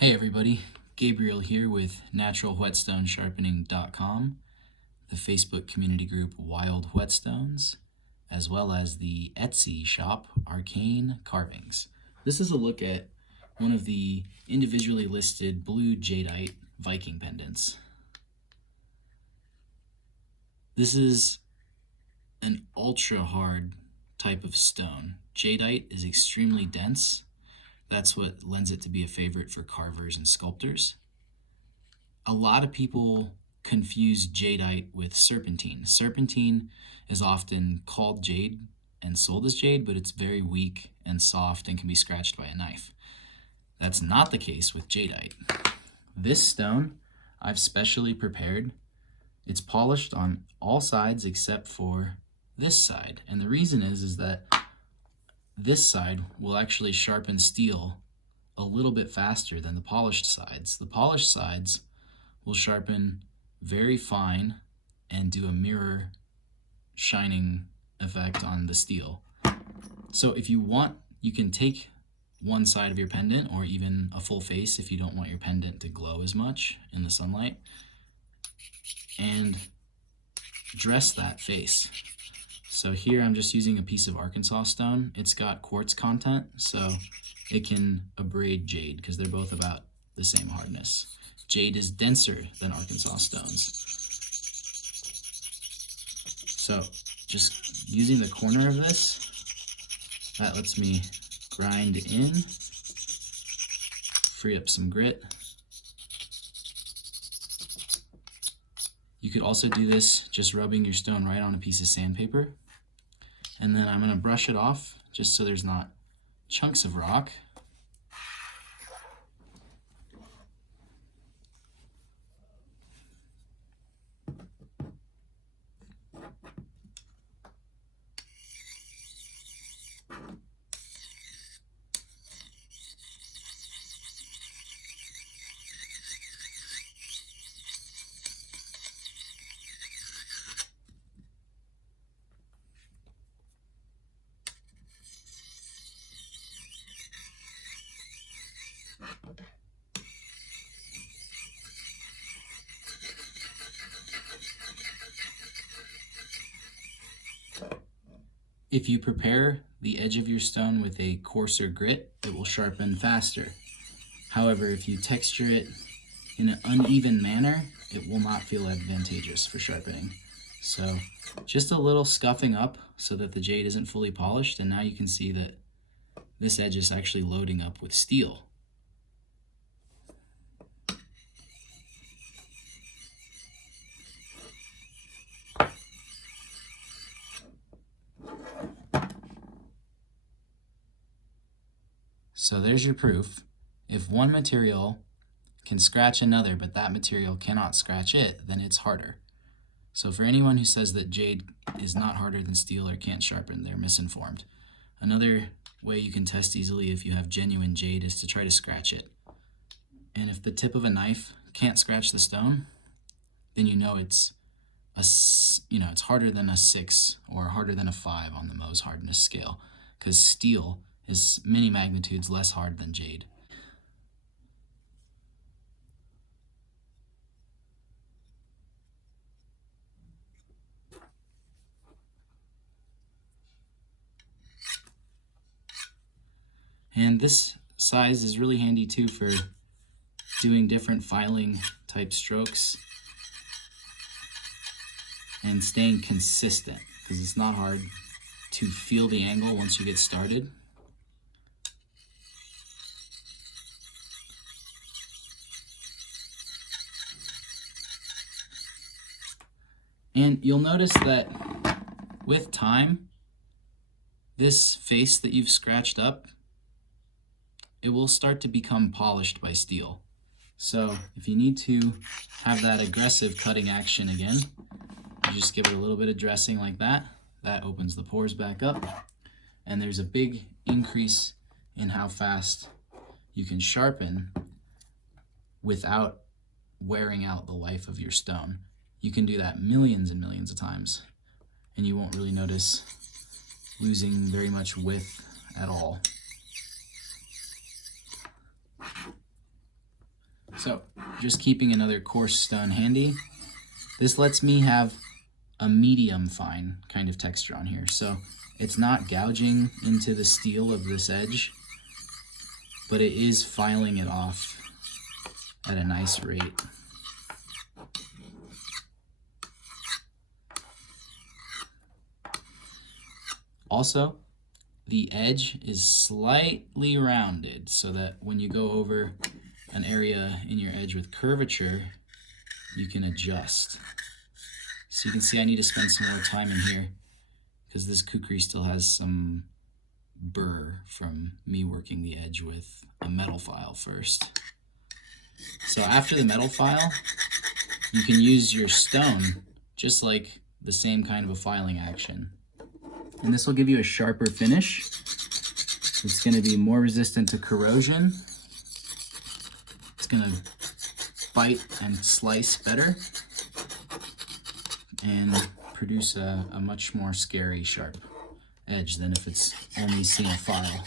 Hey everybody, Gabriel here with naturalwhetstonesharpening.com, the Facebook community group Wild Whetstones, as well as the Etsy shop Arcane Carvings. This is a look at one of the individually listed blue Jadeite Viking pendants. This is an ultra hard type of stone. Jadeite is extremely dense. That's what lends it to be a favorite for carvers and sculptors. A lot of people confuse jadeite with serpentine. Serpentine is often called jade and sold as jade, but it's very weak and soft and can be scratched by a knife. That's not the case with jadeite. This stone I've specially prepared. It's polished on all sides except for this side. And the reason is that this side will actually sharpen steel a little bit faster than the polished sides. The polished sides will sharpen very fine and do a mirror shining effect on the steel. So if you want, you can take one side of your pendant or even a full face if you don't want your pendant to glow as much in the sunlight, and dress that face. So here I'm just using a piece of Arkansas stone. It's got quartz content, so it can abrade jade because they're both about the same hardness. Jade is denser than Arkansas stones. So just using the corner of this, that lets me grind in, free up some grit. You could also do this just rubbing your stone right on a piece of sandpaper. And then I'm going to brush it off just so there's not chunks of rock. If you prepare the edge of your stone with a coarser grit, it will sharpen faster. However, if you texture it in an uneven manner, it will not feel advantageous for sharpening. So just a little scuffing up so that the jade isn't fully polished, and now you can see that this edge is actually loading up with steel. So there's your proof. If one material can scratch another, but that material cannot scratch it, then it's harder. So for anyone who says that jade is not harder than steel or can't sharpen, they're misinformed. Another way you can test easily if you have genuine jade is to try to scratch it. And if the tip of a knife can't scratch the stone, then you know it's harder than a 6 or harder than a 5 on the Mohs hardness scale, because steel is many magnitudes less hard than jade. And this size is really handy too for doing different filing type strokes and staying consistent, because it's not hard to feel the angle once you get started. And you'll notice that with time, this face that you've scratched up, it will start to become polished by steel. So if you need to have that aggressive cutting action again, you just give it a little bit of dressing like that. That opens the pores back up, and there's a big increase in how fast you can sharpen without wearing out the life of your stone. You can do that millions and millions of times, and you won't really notice losing very much width at all. So just keeping another coarse stone handy. This lets me have a medium fine kind of texture on here. So it's not gouging into the steel of this edge, but it is filing it off at a nice rate. Also, the edge is slightly rounded so that when you go over an area in your edge with curvature, you can adjust. So you can see I need to spend some more time in here because this kukri still has some burr from me working the edge with a metal file first. So after the metal file, you can use your stone just like the same kind of a filing action. And this will give you a sharper finish. It's going to be more resistant to corrosion. It's going to bite and slice better and produce a much more scary sharp edge than if it's only seen a file.